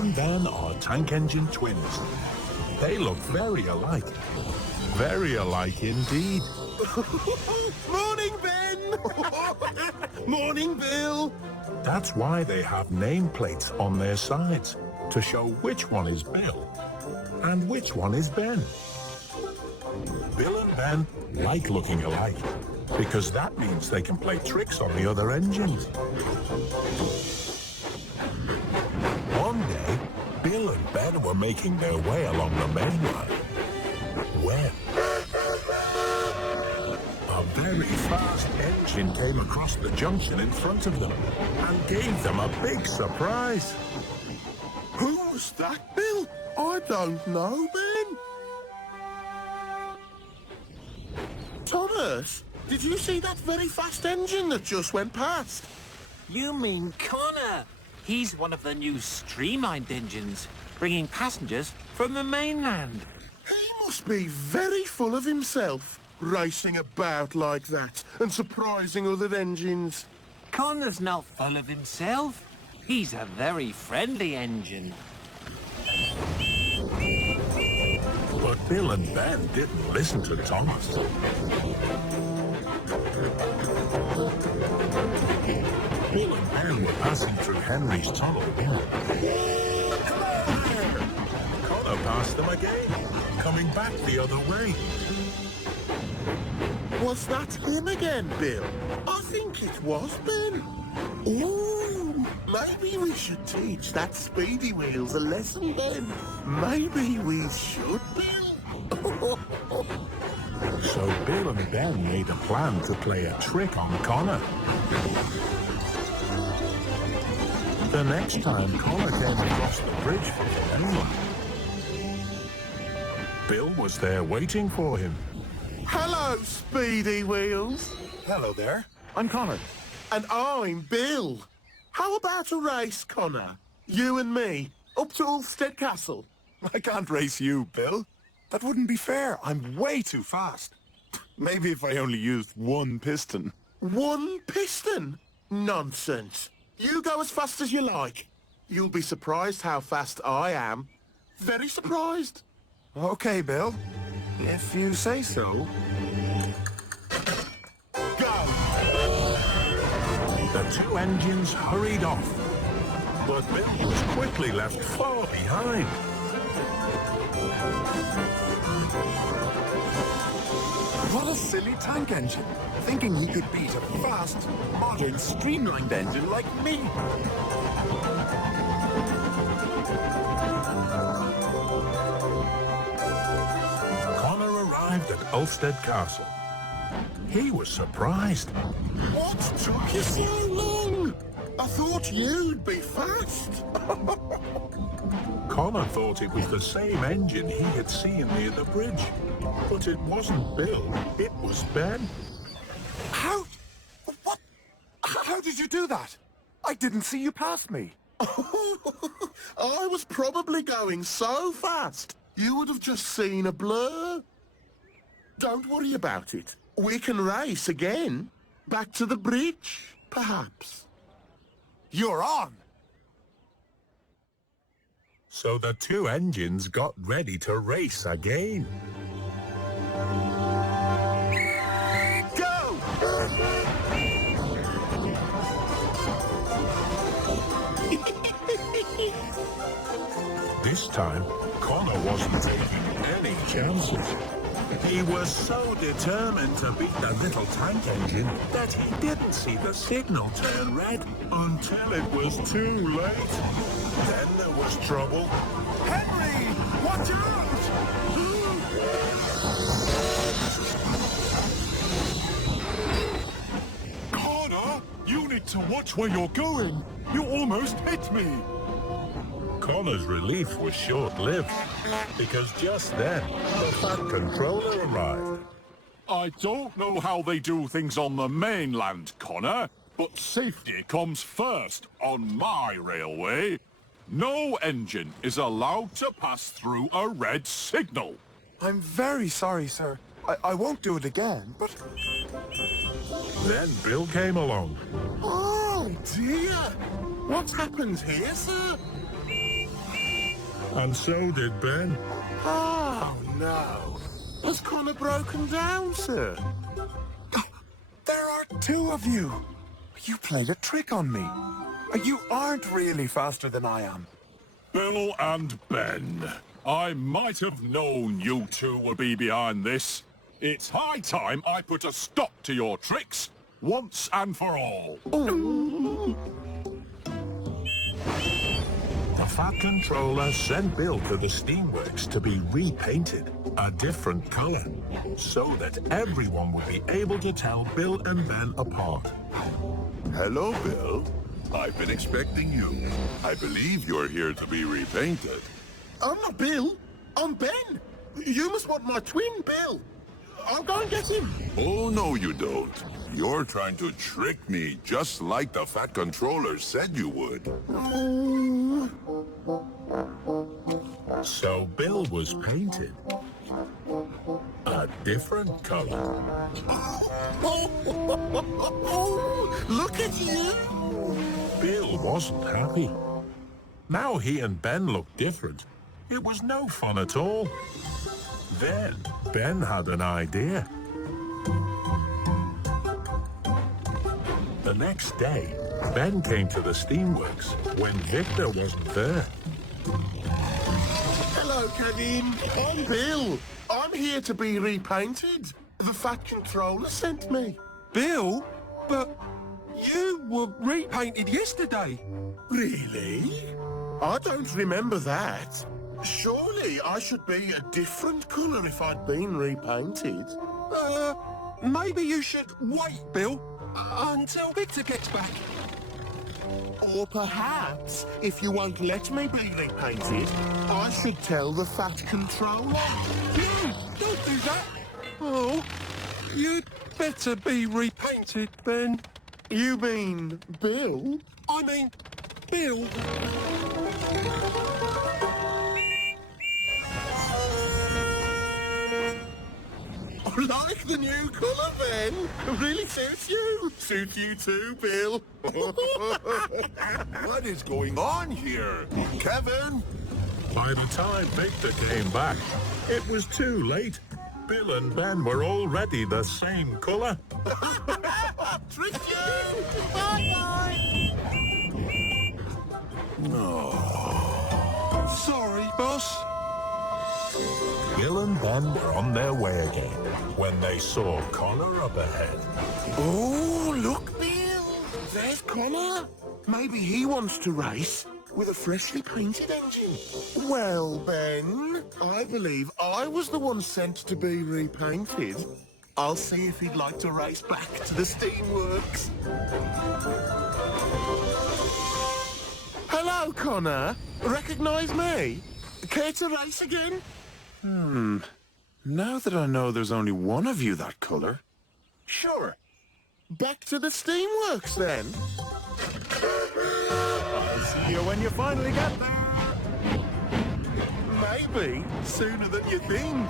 and Ben are tank engine twins. They look very alike. Very alike indeed. Morning, Ben! Morning, Bill! That's why they have nameplates on their sides, to show which one is Bill and which one is Ben. Bill and Ben like looking alike, because that means they can play tricks on the other engines. One day, Bill and Ben were making their way along the main line when a very fast engine came across the junction in front of them and gave them a big surprise. Who was that, Bill? I don't know, Ben. Thomas, did you see that very fast engine that just went past? You mean Connor? He's one of the new streamlined engines, bringing passengers from the mainland. He must be very full of himself, racing about like that and surprising other engines. Connor's not full of himself. He's a very friendly engine. But Bill and Ben didn't listen to Thomas. Bill and Ben were passing through Henry's tunnel again. Connor passed them again, coming back the other way. Was that him again, Bill? I think it was Ben. Ooh, maybe we should teach that Speedy Wheels a lesson, Ben. Maybe we should, Bill. So Bill and Ben made a plan to play a trick on Connor. The next time Connor came across the bridge from the mainland, Bill was there waiting for him. Hello, Speedy Wheels. Hello there. I'm Connor. And I'm Bill. How about a race, Connor? You and me, up to Ulstead Castle. I can't race you, Bill. That wouldn't be fair. I'm way too fast. Maybe if I only used one piston. One piston? Nonsense. You go as fast as you like. You'll be surprised how fast I am. Very surprised. Okay, Bill. If you say so. Go! The two engines hurried off, but Bill was quickly left far behind. What a silly tank engine. Thinking he could beat a fast, modern, streamlined engine like me. Connor arrived at Ulstead Castle. He was surprised. What took you so long? I thought you'd be fast. Connor thought it was the same engine he had seen near the bridge. But it wasn't Bill, it was Ben. How? What? How did you do that? I didn't see you pass me. I was probably going so fast, you would have just seen a blur. Don't worry about it. We can race again. Back to the bridge, perhaps. You're on. So the two engines got ready to race again. Go! This time, Connor wasn't taking any chances. He was so determined to beat the little tank engine that he didn't see the signal turn red until it was too late. Then there was trouble. Henry! Watch out! Connor! You need to watch where you're going. You almost hit me. Connor's relief was short-lived, because just then, the Fat Controller arrived. I don't know how they do things on the mainland, Connor, but safety comes first on my railway. No engine is allowed to pass through a red signal. I'm very sorry, sir. I won't do it again, but... Then Bill came along. Oh, dear. What's happened here, sir? And so did Ben. Oh, no. Has Connor broken down, sir? There are two of you. You played a trick on me. You aren't really faster than I am. Bill and Ben, I might have known you two would be behind this. It's high time I put a stop to your tricks, once and for all. The Fat Controller sent Bill to the Steamworks to be repainted a different color, so that everyone would be able to tell Bill and Ben apart. Hello, Bill. I've been expecting you. I believe you're here to be repainted. I'm not Bill. I'm Ben. You must want my twin, Bill. I'll go and get him. Oh, no, you don't. You're trying to trick me, just like the Fat Controller said you would. So Bill was painted a different color. Look at you. Bill wasn't happy. Now he and Ben looked different. It was no fun at all. Then Ben had an idea. The next day, Ben came to the Steamworks when Victor wasn't there. Hello, Kevin. I'm Bill. I'm here to be repainted. The Fat Controller sent me. Bill? But you were repainted yesterday. Really? I don't remember that. Surely I should be a different colour if I'd been repainted. Maybe you should wait, Bill, until Victor gets back. Or perhaps, if you won't let me be repainted, I should tell the Fat Controller. No, don't do that. Oh, you'd better be repainted, Ben. You mean Bill? I mean, Bill. I like the new colour, Ben. It really suits you. Suits you too, Bill. What is going on here? Kevin? By the time Victor came back, it was too late. Bill and Ben were already the same color. Tricked you. Bye-bye. Sorry, boss. Bill and Ben were on their way again when they saw Connor up ahead. Oh, look, Bill. There's Connor. Maybe he wants to race with a freshly painted engine. Well, Ben, I believe I was the one sent to be repainted. I'll see if he'd like to race back to the Steamworks. Hello, Connor. Recognise me? Care to race again? Now that I know there's only one of you that color. Sure. Back to the Steamworks, then. I'll see you when you finally get there. Maybe sooner than you think.